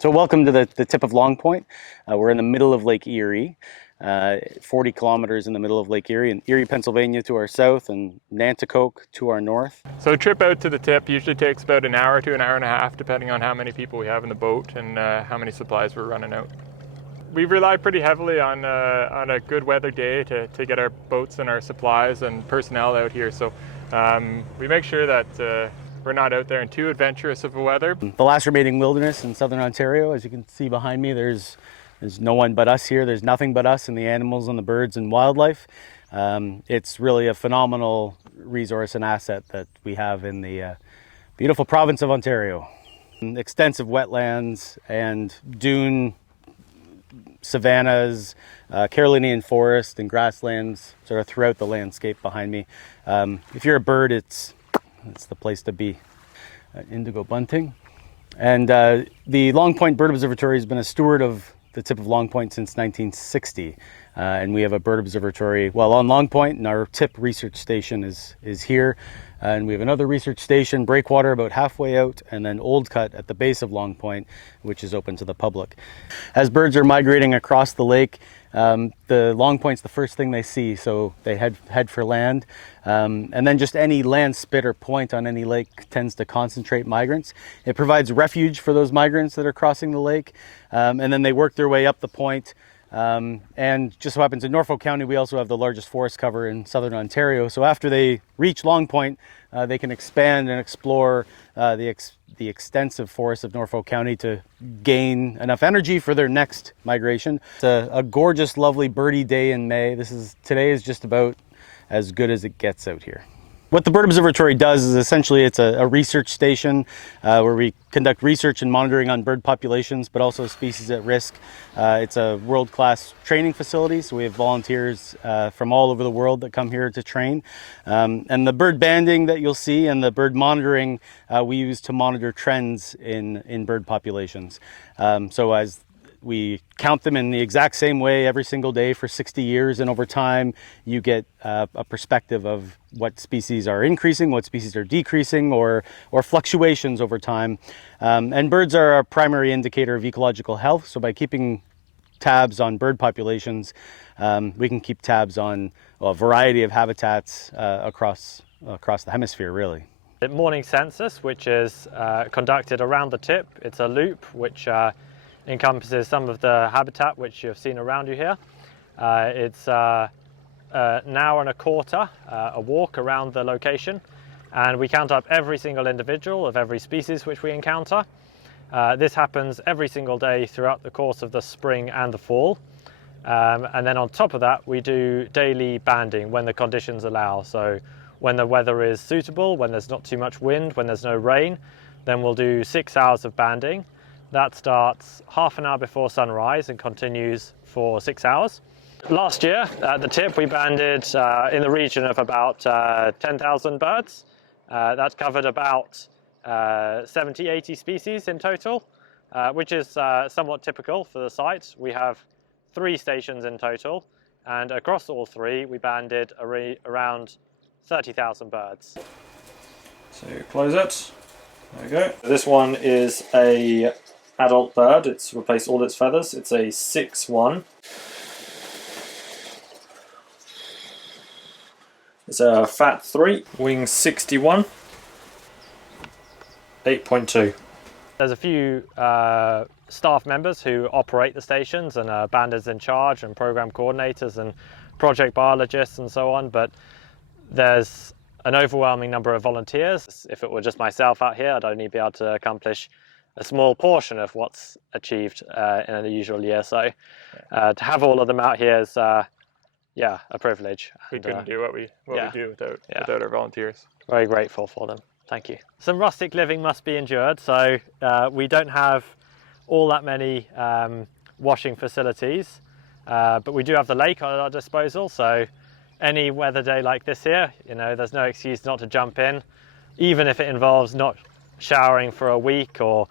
So welcome to the tip of Long Point. We're in the middle of Lake Erie, 40 kilometers in the middle of Lake Erie, and Erie, Pennsylvania to our south and Nanticoke to our north. So a trip out to the tip usually takes about an hour to an hour and a half, depending on how many people we have in the boat and how many supplies we're running out. We rely pretty heavily on a good weather day to get our boats and our supplies and personnel out here. So we make sure that we're not out there in too adventurous of a weather. The last remaining wilderness in southern Ontario, as you can see behind me, there's no one but us here. There's nothing but us and the animals and the birds and wildlife. It's really a phenomenal resource and asset that we have in the beautiful province of Ontario. Extensive wetlands and dune savannas, Carolinian forest and grasslands sort of throughout the landscape behind me. If you're a bird, it's the place to be. Indigo bunting. And the Long Point Bird Observatory has been a steward of the tip of Long Point since 1960. And we have a bird observatory, well, on Long Point, and our tip research station is here. And we have another research station, Breakwater, about halfway out, and then Old Cut at the base of Long Point, which is open to the public. As birds are migrating across the lake, the Long Point's the first thing they see, so they head for land. And then just any land spit or point on any lake tends to concentrate migrants. It provides refuge for those migrants that are crossing the lake, and then they work their way up the point. And just so happens in Norfolk County, we also have the largest forest cover in southern Ontario. So after they reach Long Point, they can expand and explore the extensive forests of Norfolk County to gain enough energy for their next migration. It's a gorgeous, lovely birdie day in May. Today is just about as good as it gets out here. What the Bird Observatory does is essentially it's a research station where we conduct research and monitoring on bird populations, but also species at risk. It's a world-class training facility, so we have volunteers from all over the world that come here to train. And the bird banding that you'll see and the bird monitoring we use to monitor trends in bird populations. So as we count them in the exact same way every single day for 60 years, and over time you get a perspective of what species are increasing, what species are decreasing, or fluctuations over time. And birds are a primary indicator of ecological health, so by keeping tabs on bird populations, we can keep tabs on a variety of habitats across the hemisphere, really. The morning census, which is conducted around the tip, it's a loop which encompasses some of the habitat which you've seen around you here. It's an hour and a quarter, a walk around the location, and we count up every single individual of every species which we encounter. This happens every single day throughout the course of the spring and the fall. And then on top of that, we do daily banding when the conditions allow. So when the weather is suitable, when there's not too much wind, when there's no rain, then we'll do 6 hours of banding. That starts half an hour before sunrise and continues for 6 hours. Last year at the tip we banded in the region of about 10,000 birds. That covered about 70-80 species in total, which is somewhat typical for the site. We have 3 stations in total, and across all 3 we banded around 30,000 birds. So close it. There we go. This one is a adult bird. It's replaced all its feathers. It's a 6-1. It's a fat 3, wing 61, 8.2. There's a few staff members who operate the stations and are banders in charge and program coordinators and project biologists and so on, but there's an overwhelming number of volunteers. If it were just myself out here, I'd only be able to accomplish a small portion of what's achieved in a usual year. So to have all of them out here is a privilege. We couldn't do what we do without our volunteers. Very grateful for them. Thank you. Some rustic living must be endured, so we don't have all that many washing facilities, but we do have the lake at our disposal, so any weather day like this here, there's no excuse not to jump in, even if it involves not showering for a week or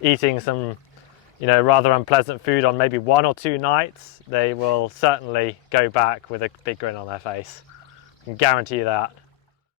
eating some rather unpleasant food on maybe 1 or 2 nights. They will certainly go back with a big grin on their face. I can guarantee you that.